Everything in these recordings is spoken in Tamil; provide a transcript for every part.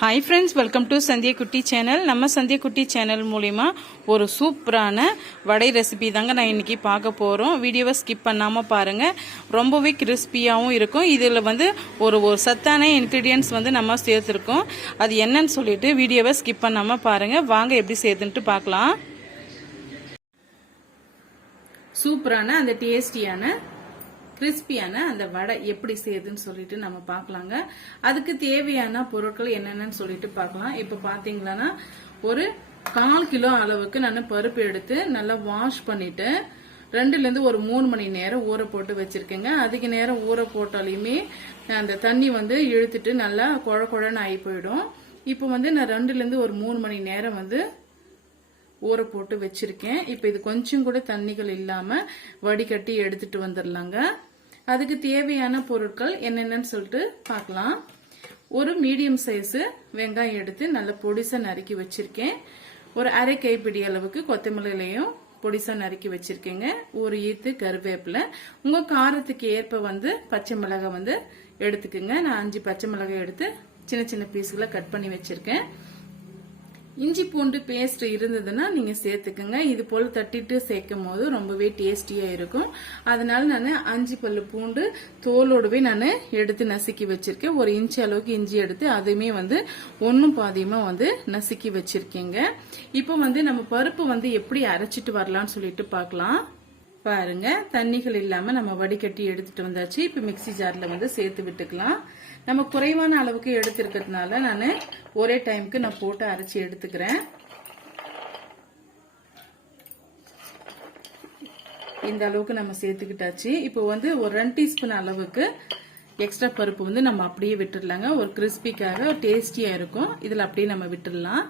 Hi friends, welcome to Sandhya குட்டி சேனல். நம்ம சந்தியா குட்டி சேனல் மூலிமா ஒரு சூப்பரான வடை ரெசிபி தாங்க நான் இன்றைக்கி பார்க்க போகிறோம். வீடியோவை ஸ்கிப் பண்ணாமல் பாருங்கள். ரொம்பவே கிறிஸ்பியாகவும் இருக்கும். இதில் ஒரு சத்தான இன்க்ரீடியன்ட்ஸ் நம்ம சேர்த்துருக்கோம். அது என்னன்னு சொல்லிட்டு வீடியோவை ஸ்கிப் பண்ணாமல் பாருங்கள். வாங்க எப்படி சேர்த்துன்ட்டு பார்க்கலாம். சூப்பரான அந்த டேஸ்டியான கிறிஸ்பியான அந்த வடை எப்படி செய்யுதுன்னு சொல்லிட்டு நம்ம பார்க்கலாங்க. அதுக்கு தேவையான பொருட்கள் என்னென்னு சொல்லிட்டு பார்க்கலாம். இப்ப பாத்தீங்கன்னா ஒரு 1/4 கிலோ அளவுக்கு நான் பருப்பு எடுத்து நல்லா வாஷ் பண்ணிட்டு 2ல இருந்து ஒரு 3 மணி நேரம் ஊற போட்டு வச்சிருக்கேங்க. அதிக நேரம் ஊற போட்டாலுமே அந்த தண்ணி இழுத்துட்டு நல்லா குழ குழன்னு ஆகி போயிடும். இப்போ நான் 2ல இருந்து ஒரு 3 மணி நேரம் ஊற போட்டு வச்சிருக்கேன். இப்ப இது கொஞ்சம் கூட தண்ணிகள் இல்லாம வடிகட்டி எடுத்துட்டு வந்துடலாங்க. அதுக்கு தேவையான பொருட்கள் என்னென்னு சொல்லிட்டு பார்க்கலாம். ஒரு மீடியம் சைஸ் வெங்காயம் எடுத்து நல்ல பொடிசா நறுக்கி வச்சிருக்கேன். ஒரு அரை கைப்பிடி அளவுக்கு கொத்தமல்லியிலையும் பொடிசா நறுக்கி வச்சிருக்கேங்க. ஒரு ஈத்து கருவேப்பிலை. உங்க காரத்துக்கு ஏற்ப பச்சை மிளகாய் எடுத்துக்குங்க. நான் 5 பச்சை மிளகாய் எடுத்து சின்ன சின்ன பீஸ்களை கட் பண்ணி வச்சிருக்கேன். இஞ்சி பூண்டு பேஸ்ட் இருந்ததுன்னா நீங்க சேர்த்துக்குங்க. இது போல தட்டிட்டு சேர்க்கும் போது ரொம்பவே டேஸ்டியா இருக்கும். அதனால நான் 5 பல்லு பூண்டு தோலோடவே நான் எடுத்து நசுக்கி வச்சிருக்கேன். 1 இன்ச் அளவுக்கு இஞ்சி எடுத்து அதையுமே ஒன்னும் பாதியமா நசுக்கி வச்சிருக்கேங்க. இப்போ நம்ம பருப்பு எப்படி அரைச்சிட்டு வரலாம்னு சொல்லிட்டு பார்க்கலாம். பாருங்க, தண்ணிகள் இல்லாம நம்ம வடிகட்டி எடுத்துட்டு வந்தாச்சு. இப்ப மிக்சி ஜார்ல சேர்த்து விட்டுக்கலாம். நம்ம குறைவான அளவுக்கு எடுத்திருக்கிறதுனால நான் ஒரே டைமுக்கு நான் போட்டு அரைச்சி எடுத்துக்கிறேன். இந்த அளவுக்கு நம்ம சேர்த்துக்கிட்டாச்சு. இப்போ ஒரு 2 டீஸ்பூன் அளவுக்கு எக்ஸ்ட்ரா பருப்பு நம்ம அப்படியே விட்டுடலாங்க. ஒரு கிறிஸ்பிக்காக டேஸ்டியா இருக்கும். இதுல அப்படியே நம்ம விட்டுடலாம்.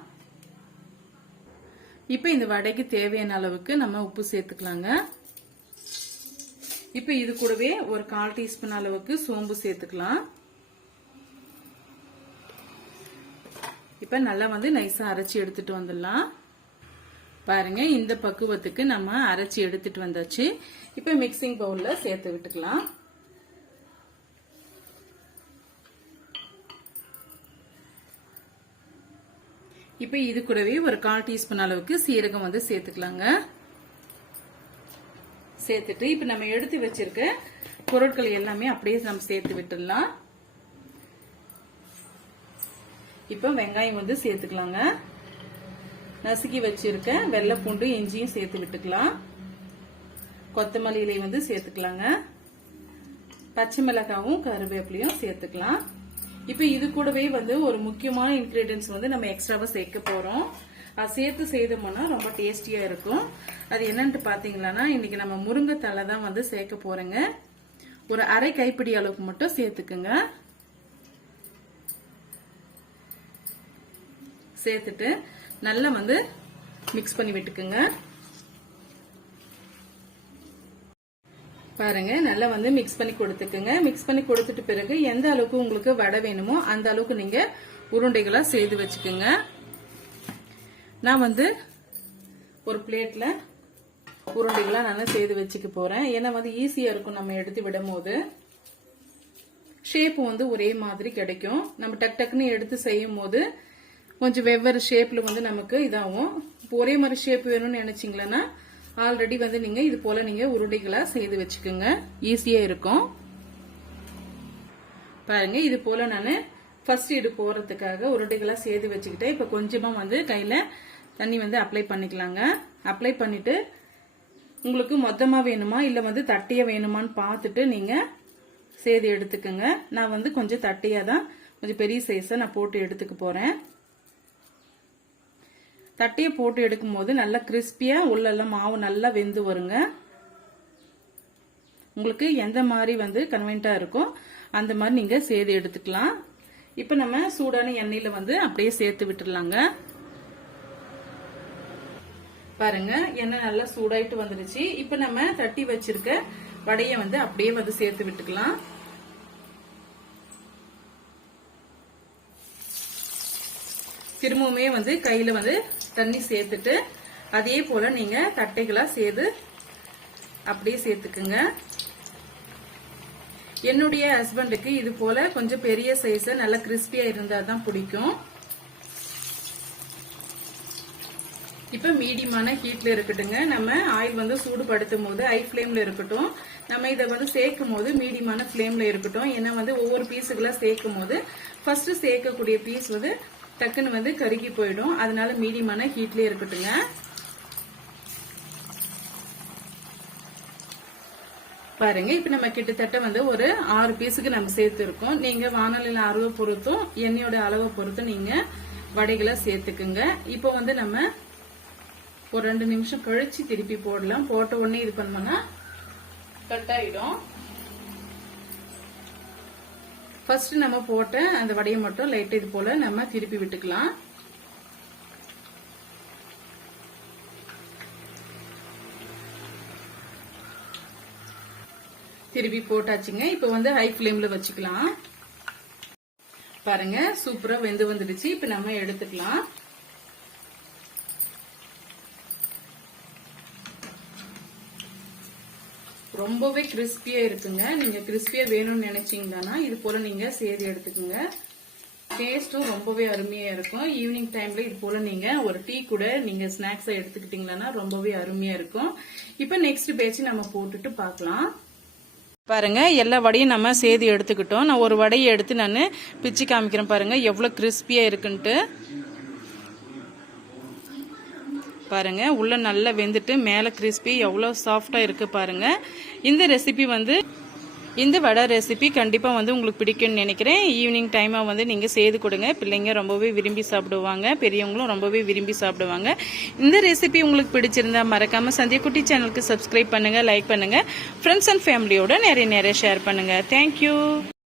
இப்போ இந்த வடைக்கு தேவையான அளவுக்கு நம்ம உப்பு சேர்த்துக்கலாங்க. இப்ப இது கூடவே ஒரு 1/4 டீஸ்பூன் அளவுக்கு சோம்பு சேர்த்துக்கலாம். இப்ப நல்லா நைஸா அரைச்சி எடுத்துட்டு வந்துடலாம். பாருங்க, இந்த பக்குவத்துக்கு நம்ம அரைச்சி எடுத்துட்டு வந்தாச்சு. இப்ப மிக்சிங் பவுல்ல சேர்த்து விட்டுக்கலாம். இப்ப இது கூடவே ஒரு 1/4 டீஸ்பூன் அளவுக்கு சீரகம் சேர்த்துக்கலாங்க. சேர்த்துட்டு இப்ப நம்ம எடுத்து வச்சிருக்க பொருட்கள் எல்லாமே அப்படியே நம்ம சேர்த்து விட்டுடலாம். இப்ப வெங்காயம் சேர்த்துக்கலாங்க. நசுக்கி வச்சிருக்க வெள்ளை பூண்டு இஞ்சியும் சேர்த்து விட்டுக்கலாம். கொத்தமல்லி இலை சேர்த்துக்கலாங்க. பச்சை மிளகாவும் கருவேப்பிலையும் சேர்த்துக்கலாம். இப்ப இது கூடவே ஒரு முக்கியமான இன்கிரீடியன்ஸ் நம்ம எக்ஸ்ட்ராவா சேர்க்க போறோம். அது சேர்த்து செய்தோம்னா ரொம்ப டேஸ்டியா இருக்கும். அது என்னன்னு பாத்தீங்கன்னா இன்னைக்கு நம்ம முருங்கை தழை தான் சேர்க்க போறேங்க. ஒரு அரை கைப்பிடி அளவுக்கு மட்டும் சேர்த்துக்குங்க. சேர்த்துட்டு நல்லா மிக்ஸ் பண்ணி விட்டுக்குங்க. பாருங்க, நல்லா மிக்ஸ் பண்ணி கொடுத்துக்குங்க. மிக்ஸ் பண்ணி கொடுத்துட்டு பிறகு எந்த அளவுக்கு உங்களுக்கு வடை வேணுமோ அந்த அளவுக்கு நீங்க உருண்டைகளா செய்து வச்சுக்குங்க. நான் ஒரு பிளேட்ல உருண்டைகளா நான் செய்து வச்சுக்க போறேன். ஏன்னா ஈஸியா இருக்கும். நம்ம எடுத்து விடும் போது ஷேப் ஒரே மாதிரி கிடைக்கும். நம்ம டக் டக்குன்னு எடுத்து செய்யும் போது கொஞ்சம் வெவ்வேறு ஷேப்ல நமக்கு இதாகும். ஒரே மாதிரி ஷேப் வேணும்னு நினைச்சீங்களா ஆல்ரெடி நீங்க இது போல நீங்க உருண்டைகளா செய்து வச்சுக்கோங்க. ஈஸியா இருக்கும். பாருங்க, இது போல நான் ஃபர்ஸ்ட் இது போறதுக்காக உருண்டைகளா செய்து வச்சுக்கிட்டேன். இப்ப கொஞ்சமா கையில தண்ணி அப்ளை பண்ணிக்கலாங்க. அப்ளை பண்ணிட்டு உங்களுக்கு மொத்தமா வேணுமா இல்ல தட்டியா வேணுமான்னு பார்த்துட்டு நீங்க செய்து எடுத்துக்கோங்க. நான் கொஞ்சம் தட்டியா தான், கொஞ்சம் பெரிய சைஸா நான் போட்டு எடுத்துக்க போறேன். தட்டியை போட்டு எடுக்கும் போது நல்லா கிறிஸ்பியா உள்ளெல்லாம் மாவு நல்லா வெந்து வருங்க. உங்களுக்கு எந்த மாதிரி கன்வீனியன்ட்டா இருக்கோ அந்த மாதிரி நீங்க செய்து எடுத்துக்கலாம். இப்ப நம்ம சூடான எண்ணெயில அப்படியே சேர்த்து விட்டுடலாங்க. பாருங்க, எண்ணெய் நல்லா சூடாயிட்டு வந்துருச்சு. இப்ப நம்ம தட்டி வச்சிருக்க வடைய அப்படியே சேர்த்து விட்டுக்கலாம். திரும்பவுமே கையில தண்ணி சேர்த்துட்டு அதே போல நீங்க தட்டைகளா செய்து அப்படியே சேர்த்துக்குங்க. என்னுடைய ஹஸ்பண்டுக்கு இது போல கொஞ்சம் பெரிய சைஸ் நல்ல கிறிஸ்பியா இருந்தா தான் பிடிக்கும். இப்ப மீடியமான ஹீட்ல இருக்கட்டுங்க. நம்ம ஆயில் வந்து சூடுபடுத்தும் போது ஹை ஃபிளேம்ல இருக்கட்டும். நம்ம இதை வந்து சேர்க்கும் போது மீடியமான ஃபிளேம்ல இருக்கட்டும். ஏன்னா வந்து ஒவ்வொரு பீஸுகளா சேர்க்கும் போது ஃபர்ஸ்ட் சேர்க்கக்கூடிய பீஸ் வந்து டக்குன்னு வந்து கருகி போயிடும். அதனால மீடியமான ஹீட்ல இருக்கட்டுங்க. பாருங்க, இப்ப நம்ம கிட்டத்தட்ட வந்து ஒரு 6 பீஸுக்கு நம்ம சேர்த்து இருக்கோம். நீங்க வானலில அளவை பொறுத்தும் எண்ணெயோட அளவை பொறுத்தும் நீங்க வடைகளை சேர்த்துக்குங்க. இப்போ வந்து நம்ம ஒரு 2 நிமிஷம் கழிச்சு திருப்பி போடலாம். போட்ட உடனே இது பண்ணோம்னா கட் ஆயிடும். ஃபர்ஸ்ட் நம்ம போட்ட அந்த வடையை மட்டும் லைட் இது போல நம்ம திருப்பி விட்டுக்கலாம். திருப்பி போட்டாச்சுங்க. இப்ப வந்து ஹை ஃபிளேம்ல வச்சுக்கலாம். பாருங்க, சூப்பரா வெந்து வந்துடுச்சு. இப்ப நம்ம எடுத்துக்கலாம். ரொம்பவே கிறிஸ்பியா இருக்குங்க. நீங்க கிறிஸ்பியா வேணும்னு நினைச்சீங்கன்னா இது போல நீங்க செய்து எடுத்துக்கோங்க. டேஸ்டும் ரொம்பவே அருமையா இருக்கும். ஈவினிங் டைம்ல இது போல நீங்க ஒரு டீ கூட நீங்க ஸ்நாக்ஸா எடுத்துக்கிட்டீங்கன்னா ரொம்பவே அருமையா இருக்கும். இப்ப நெக்ஸ்ட் பேட்ச் நம்ம போட்டுட்டு பார்க்கலாம். பாருங்க, எல்லா வடையும் நம்ம சேர்த்து எடுத்துக்கிட்டோம். நான் ஒரு வடையை எடுத்து நான் பிச்சு காமிக்கிறேன். பாருங்க எவ்வளவு கிறிஸ்பியா இருக்குன்ட்டு. பாருங்க, உள்ள நல்லா வெந்துட்டு மேல கிறிஸ்பி எவ்வளவு சாஃப்டா இருக்கு பாருங்க. இந்த ரெசிபி வந்து இந்த வடை ரெசிபி கண்டிப்பா வந்து உங்களுக்கு பிடிக்கும்னு நினைக்கிறேன். ஈவினிங் டைமா வந்து நீங்க செய்து கொடுங்க. பிள்ளைங்க ரொம்பவே விரும்பி சாப்பிடுவாங்க, பெரியவங்களும் ரொம்பவே விரும்பி சாப்பிடுவாங்க. இந்த ரெசிபி உங்களுக்கு பிடிச்சிருந்தா மறக்காம சந்தியா குட்டி சேனலுக்கு சப்ஸ்கிரைப் பண்ணுங்க, லைக் பண்ணுங்க, ஃப்ரெண்ட்ஸ் அண்ட் ஃபேமிலியோட நிறைய ஷேர் பண்ணுங்க. தேங்க்யூ.